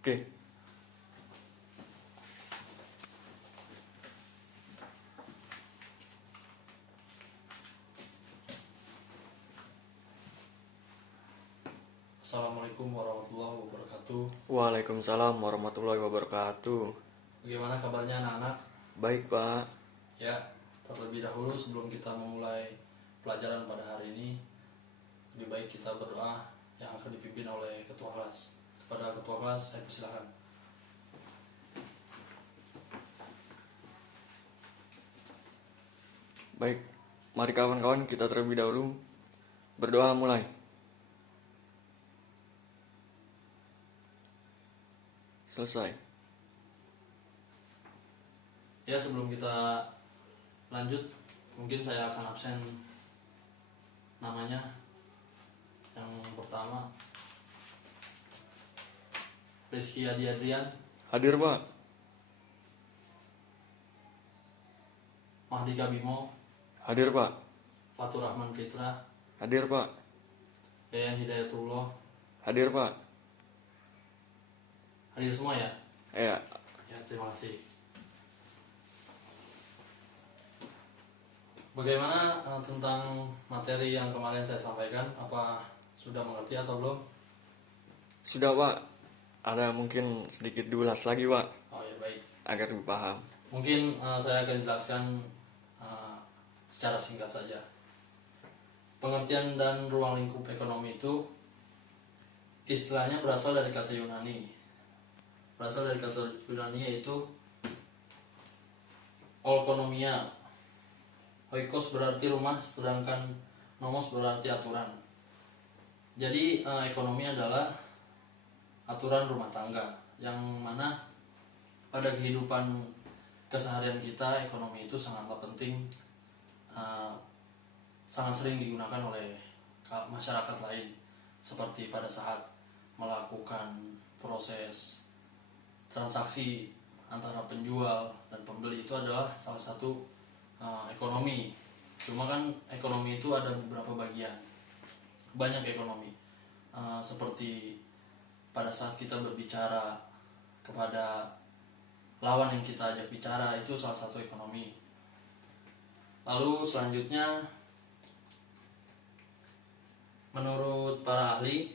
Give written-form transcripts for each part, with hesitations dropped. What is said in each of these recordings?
Oke, Assalamualaikum warahmatullahi wabarakatuh. Waalaikumsalam warahmatullahi wabarakatuh. Bagaimana kabarnya anak-anak? Baik, Pak. Ya, terlebih dahulu sebelum kita memulai pelajaran pada hari ini, lebih baik kita berdoa yang akan dipimpin oleh ketua kelas. Kepada ketua kelas, saya persilakan. Baik, mari kawan-kawan kita terlebih dahulu berdoa mulai. Selesai. Ya, sebelum kita lanjut, mungkin saya akan absen namanya. Yang pertama, Rizky Adi Adrian, Hadir, Pak. Mahdika Bimo, Hadir, Pak. Fatur Rahman Fitra, Hadir, Pak. Yayan Hidayatullah. Hadir, Pak. Hadir semua ya? Ya, Ya, terima kasih. Bagaimana tentang materi yang kemarin saya sampaikan? Apa sudah mengerti atau belum? sudah, Pak. Ada mungkin sedikit diulas lagi, Pak, Oh ya, baik. agar lebih paham. Mungkin saya akan jelaskan secara singkat saja. Pengertian dan ruang lingkup ekonomi itu istilahnya berasal dari kata Yunani. Berasal dari kata Yunani yaitu oikonomia. Oikos berarti rumah, sedangkan nomos berarti aturan. Jadi ekonomi adalah aturan rumah tangga, yang mana pada kehidupan keseharian kita ekonomi itu sangatlah penting, sangat sering digunakan oleh masyarakat lain, seperti pada saat melakukan proses transaksi antara penjual dan pembeli. Itu adalah salah satu ekonomi. Cuma kan ekonomi itu ada beberapa bagian, banyak ekonomi. Seperti pada saat kita berbicara kepada lawan yang kita ajak bicara, itu salah satu ekonomi. Lalu selanjutnya, menurut para ahli,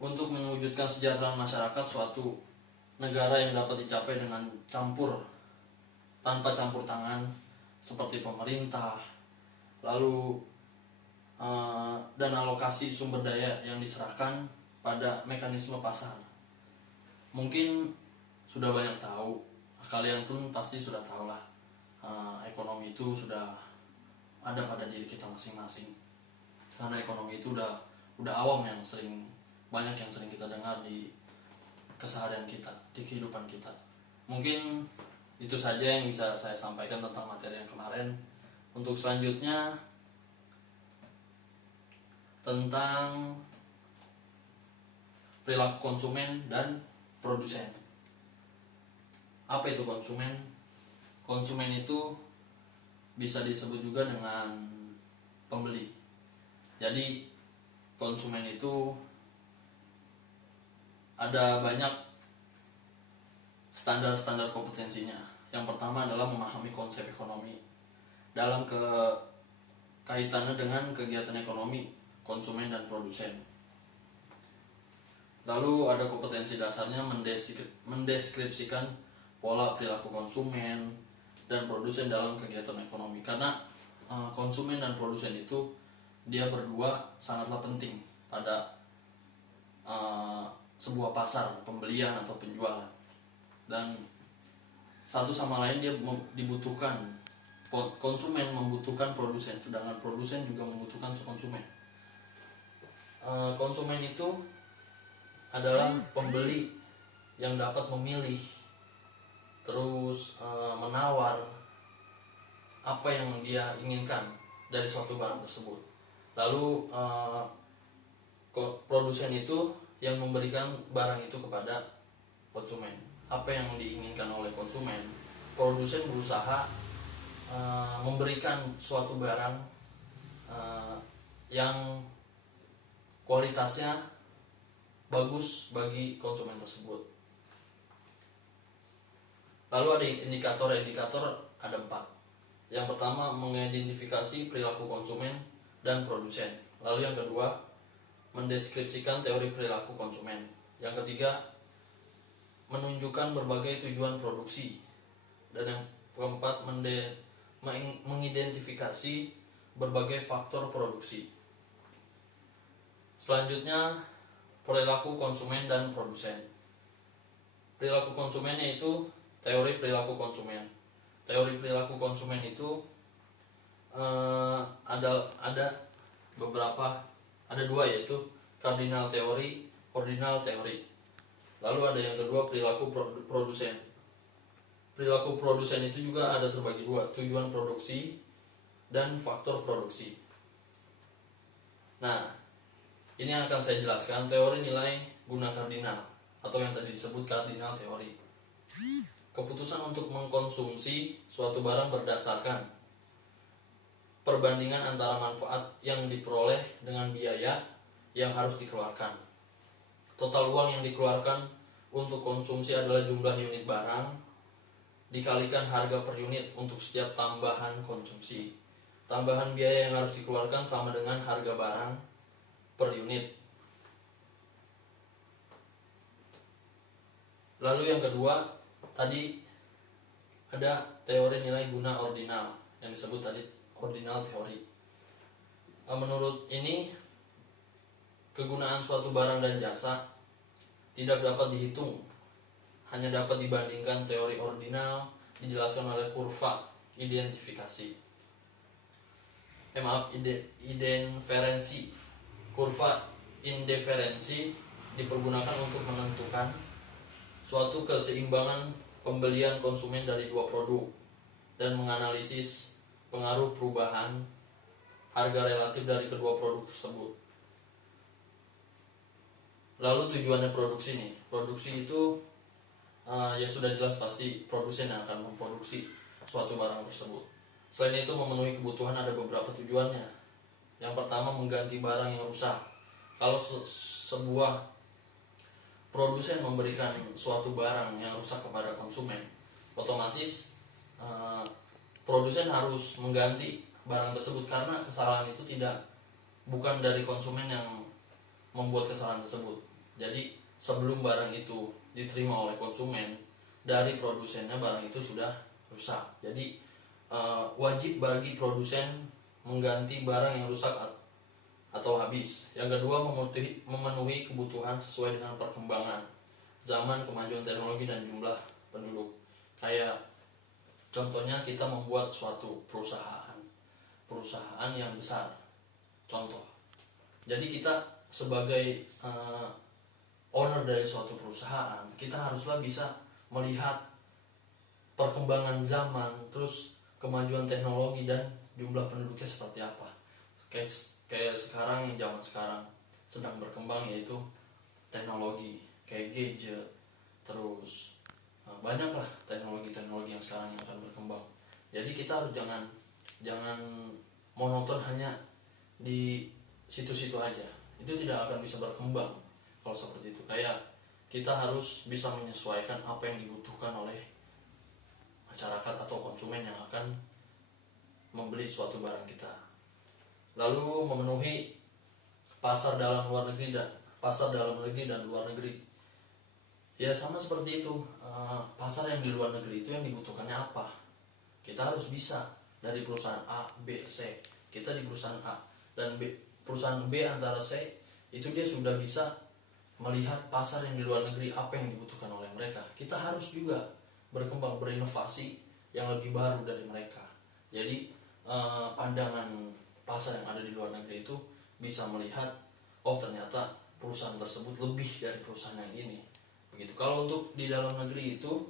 untuk mewujudkan kesejahteraan masyarakat, suatu negara yang dapat dicapai dengan tanpa campur tangan, seperti pemerintah, lalu dan alokasi sumber daya yang diserahkan pada mekanisme pasar. Mungkin sudah banyak tahu, kalian pun pasti sudah tahu lah, ekonomi itu sudah ada pada diri kita masing-masing. Karena ekonomi itu udah awam, yang banyak yang sering kita dengar di keseharian kita, di kehidupan kita. Mungkin itu saja yang bisa saya sampaikan tentang materi yang kemarin. Untuk selanjutnya, tentang perilaku konsumen dan produsen. Apa itu konsumen? Konsumen itu bisa disebut juga dengan pembeli. Jadi konsumen itu ada banyak standar-standar kompetensinya. Yang pertama adalah memahami konsep ekonomi dalam kaitannya dengan kegiatan ekonomi konsumen dan produsen. Lalu ada kompetensi dasarnya mendeskripsikan pola perilaku konsumen dan produsen dalam kegiatan ekonomi. Karena konsumen dan produsen itu dia berdua sangatlah penting pada sebuah pasar pembelian atau penjualan, dan satu sama lain dia dibutuhkan. Konsumen membutuhkan produsen, sedangkan produsen juga membutuhkan konsumen. Konsumen itu adalah pembeli yang dapat memilih, terus menawar apa yang dia inginkan dari suatu barang tersebut. Lalu produsen itu yang memberikan barang itu kepada konsumen. Apa yang diinginkan oleh konsumen, produsen berusaha memberikan suatu barang yang kualitasnya bagus bagi konsumen tersebut. Lalu ada indikator ada 4. Yang pertama, mengidentifikasi perilaku konsumen dan produsen. Lalu yang kedua, mendeskripsikan teori perilaku konsumen. Yang ketiga, menunjukkan berbagai tujuan produksi. Dan yang keempat, mengidentifikasi berbagai faktor produksi. Selanjutnya, perilaku konsumen dan produsen. Perilaku konsumen yaitu teori perilaku konsumen. Teori perilaku konsumen itu ada beberapa, ada 2, yaitu cardinal teori, ordinal teori. Lalu ada yang kedua, perilaku produsen. Perilaku produsen itu juga ada terbagi 2, tujuan produksi dan faktor produksi. Nah, ini yang akan saya jelaskan teori nilai guna kardinal atau yang tadi disebut kardinal teori. Keputusan untuk mengkonsumsi suatu barang berdasarkan perbandingan antara manfaat yang diperoleh dengan biaya yang harus dikeluarkan. Total uang yang dikeluarkan untuk konsumsi adalah jumlah unit barang dikalikan harga per unit untuk setiap tambahan konsumsi. Tambahan biaya yang harus dikeluarkan sama dengan harga barang per unit. Lalu yang kedua, tadi ada teori nilai guna ordinal yang disebut tadi ordinal teori. Menurut ini, kegunaan suatu barang dan jasa tidak dapat dihitung, hanya dapat dibandingkan. Teori ordinal dijelaskan oleh kurva identifikasi. Indeferensi. Kurva indeferensi dipergunakan untuk menentukan suatu keseimbangan pembelian konsumen dari 2 produk dan menganalisis pengaruh perubahan harga relatif dari kedua produk tersebut. Lalu tujuannya produksi nih. Produksi itu ya sudah jelas pasti produsen yang akan memproduksi suatu barang tersebut. Selain itu, memenuhi kebutuhan ada beberapa tujuannya. Yang pertama, mengganti barang yang rusak. Kalau sebuah produsen memberikan suatu barang yang rusak kepada konsumen, otomatis produsen harus mengganti barang tersebut karena kesalahan itu bukan dari konsumen yang membuat kesalahan tersebut. Jadi sebelum barang itu diterima oleh konsumen, dari produsennya barang itu sudah rusak. Jadi wajib bagi produsen mengganti barang yang rusak atau habis. Yang kedua, memenuhi kebutuhan sesuai dengan perkembangan zaman, kemajuan teknologi, dan jumlah penduduk. Kayak contohnya kita membuat suatu perusahaan yang besar, contoh. Jadi kita sebagai owner dari suatu perusahaan, kita haruslah bisa melihat perkembangan zaman, terus kemajuan teknologi dan jumlah penduduknya seperti apa. Kayak sekarang, yang zaman sekarang sedang berkembang yaitu teknologi kayak gadget, terus banyaklah teknologi yang sekarang yang akan berkembang. Jadi kita harus jangan monoton hanya di situ-situ aja. Itu tidak akan bisa berkembang kalau seperti itu. Kayak kita harus bisa menyesuaikan apa yang dibutuhkan oleh masyarakat atau konsumen yang akan membeli suatu barang kita. Lalu memenuhi pasar dalam negeri dan luar negeri. Ya sama seperti itu. Pasar yang di luar negeri itu yang dibutuhkannya apa? Kita harus bisa dari perusahaan A, B, C. Kita di perusahaan A dan perusahaan B antara C itu dia sudah bisa melihat pasar yang di luar negeri apa yang dibutuhkan oleh mereka. Kita harus juga berkembang, berinovasi yang lebih baru dari mereka. Jadi pandangan pasar yang ada di luar negeri itu bisa melihat, oh ternyata perusahaan tersebut lebih dari perusahaan yang ini. Begitu. Kalau untuk di dalam negeri itu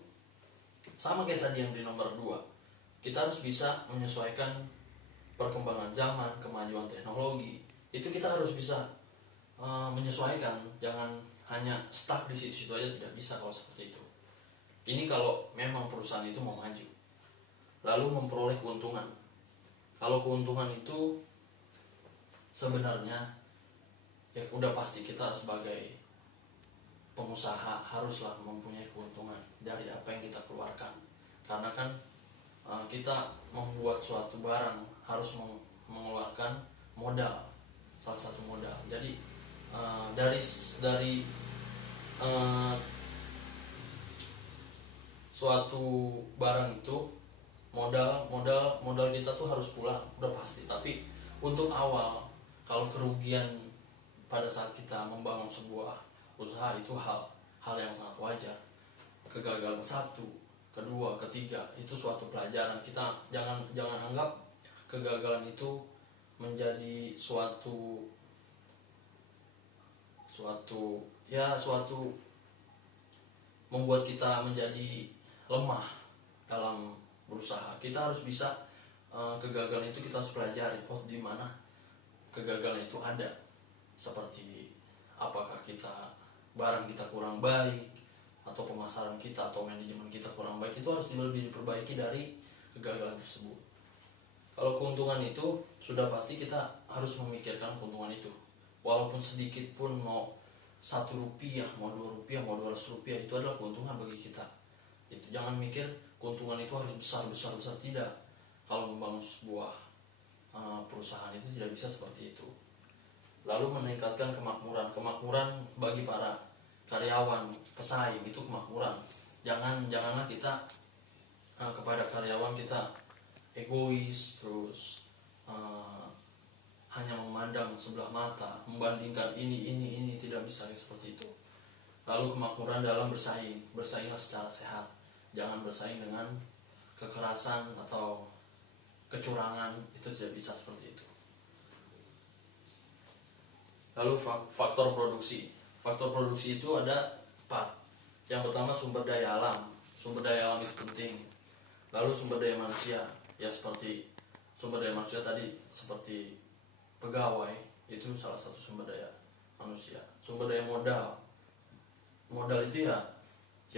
sama kayak tadi yang di nomor 2. Kita harus bisa menyesuaikan perkembangan zaman, kemajuan teknologi. Itu kita harus bisa menyesuaikan, jangan hanya stuck di situ-situ aja, tidak bisa kalau seperti itu. Ini kalau memang perusahaan itu mau maju, lalu memperoleh keuntungan. Kalau keuntungan itu sebenarnya ya udah pasti kita sebagai pengusaha haruslah mempunyai keuntungan dari apa yang kita keluarkan, karena kan kita membuat suatu barang harus mengeluarkan modal, salah satu modal. Jadi dari suatu barang itu modal kita tuh harus pulang, udah pasti. Tapi untuk awal, kalau kerugian pada saat kita membangun sebuah usaha itu hal yang sangat wajar. Kegagalan satu, kedua, ketiga itu suatu pelajaran. Kita jangan anggap kegagalan itu menjadi suatu membuat kita menjadi lemah dalam berusaha. Kita harus bisa kegagalan itu kita harus pelajari, di mana kegagalan itu ada, seperti apakah barang kita kurang baik, atau pemasaran kita atau manajemen kita kurang baik, itu harus lebih diperbaiki dari kegagalan tersebut. Kalau keuntungan itu sudah pasti kita harus memikirkan keuntungan itu, walaupun sedikit pun, mau Rp1, mau Rp2, mau Rp200, itu adalah keuntungan bagi kita. Itu jangan mikir keuntungan itu harus besar, tidak. Kalau membangun sebuah perusahaan itu tidak bisa seperti itu. Lalu meningkatkan kemakmuran bagi para karyawan, pesaing, itu kemakmuran. Janganlah kita kepada karyawan kita egois, terus hanya memandang sebelah mata, membandingkan ini, tidak bisa seperti itu. Lalu kemakmuran dalam bersainglah secara sehat. Jangan bersaing dengan kekerasan atau kecurangan, itu tidak bisa seperti itu. Lalu faktor produksi itu ada 4. Yang pertama sumber daya alam itu penting. Lalu sumber daya manusia, ya seperti sumber daya manusia tadi, seperti pegawai, itu salah satu sumber daya manusia. Sumber daya modal itu ya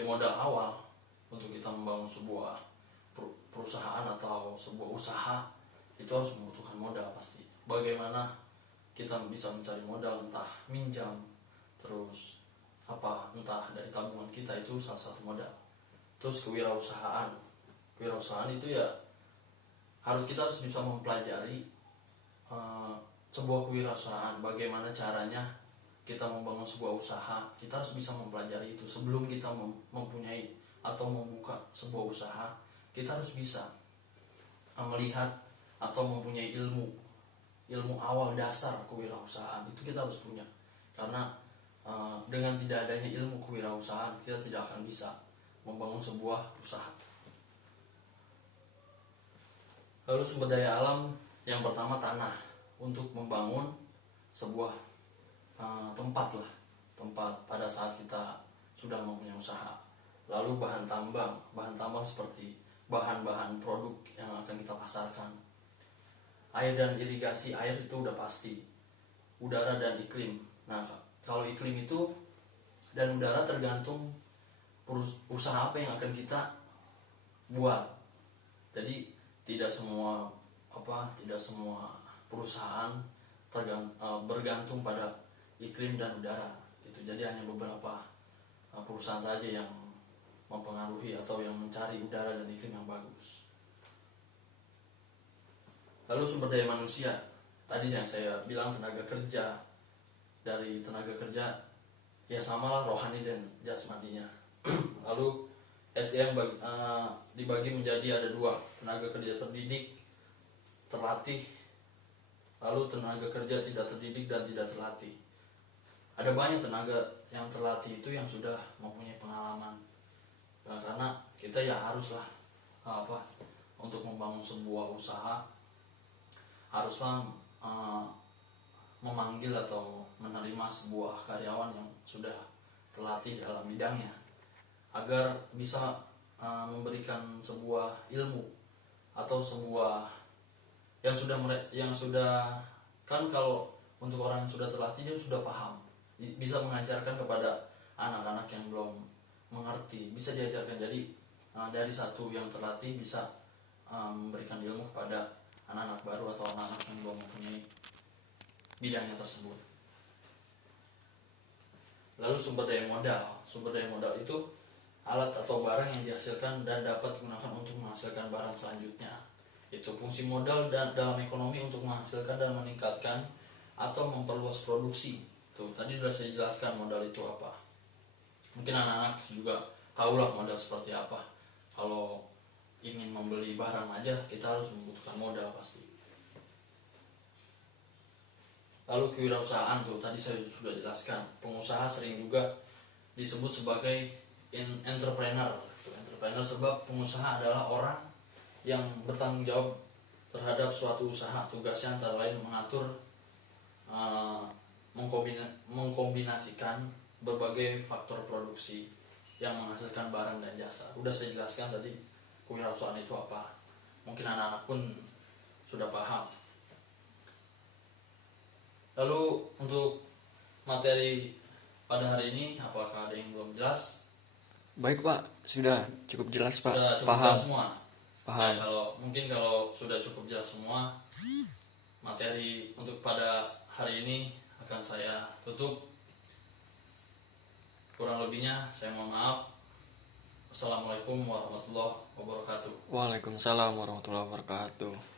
modal awal untuk kita membangun sebuah perusahaan atau sebuah usaha, itu harus membutuhkan modal pasti. Bagaimana kita bisa mencari modal, entah minjam, terus entah dari tabungan kita, itu salah satu modal. Terus kewirausahaan itu ya kita harus bisa mempelajari sebuah kewirausahaan, bagaimana caranya kita membangun sebuah usaha. Kita harus bisa mempelajari itu sebelum kita mempunyai atau membuka sebuah usaha. Kita harus bisa melihat atau mempunyai ilmu awal dasar kewirausahaan, itu kita harus punya. Karena dengan tidak adanya ilmu kewirausahaan, kita tidak akan bisa membangun sebuah usaha. Lalu sumber daya alam, yang pertama tanah, untuk membangun sebuah tempat pada saat kita sudah mempunyai usaha. Lalu bahan tambang seperti bahan-bahan produk yang akan kita pasarkan. Air dan irigasi, air itu udah pasti. Udara dan iklim. Nah, kalau iklim itu dan udara tergantung usaha apa yang akan kita buat. Jadi tidak semua perusahaan bergantung pada iklim dan udara. Itu jadi hanya beberapa perusahaan saja yang mempengaruhi atau yang mencari udara dan iklim yang bagus. Lalu sumber daya manusia, tadi yang saya bilang tenaga kerja. Dari tenaga kerja ya samalah rohani dan jasmaninya. Lalu SDM dibagi menjadi ada 2, tenaga kerja terdidik, terlatih, lalu tenaga kerja tidak terdidik dan tidak terlatih. Ada banyak tenaga yang terlatih itu yang sudah mempunyai pengalaman. Karena kita ya haruslah untuk membangun sebuah usaha, haruslah memanggil atau menerima sebuah karyawan yang sudah terlatih dalam bidangnya, agar bisa memberikan sebuah ilmu atau sebuah yang sudah kan. Kalau untuk orang yang sudah terlatih, dia sudah paham, bisa mengajarkan kepada anak-anak yang belum mengerti, bisa diajarkan. Jadi dari satu yang terlatih bisa memberikan ilmu kepada anak-anak baru atau anak-anak yang belum mempunyai bidangnya tersebut. Lalu sumber daya modal. Sumber daya modal itu alat atau barang yang dihasilkan dan dapat digunakan untuk menghasilkan barang selanjutnya. Itu fungsi modal dan dalam ekonomi untuk menghasilkan dan meningkatkan atau memperluas produksi. Tuh, tadi sudah saya jelaskan modal itu apa. Mungkin anak-anak juga tahulah modal seperti apa. Kalau ingin membeli barang aja kita harus membutuhkan modal pasti. Lalu kewirausahaan tuh tadi saya sudah jelaskan. Pengusaha sering juga disebut sebagai entrepreneur. Entrepreneur sebab pengusaha adalah orang yang bertanggung jawab terhadap suatu usaha. Tugasnya antara lain mengatur, mengkombinasikan berbagai faktor produksi yang menghasilkan barang dan jasa. Udah saya jelaskan tadi kewirausahaan itu apa. Mungkin anak-anak pun sudah paham. Lalu untuk materi pada hari ini apakah ada yang belum jelas? Baik Pak, sudah cukup jelas Pak. Sudah cukup Paham. jelas semua. Paham. Nah, kalau sudah cukup jelas semua, materi untuk pada hari ini akan saya tutup. Kurang lebihnya saya mohon maaf. Assalamualaikum warahmatullahi wabarakatuh. Waalaikumsalam warahmatullahi wabarakatuh.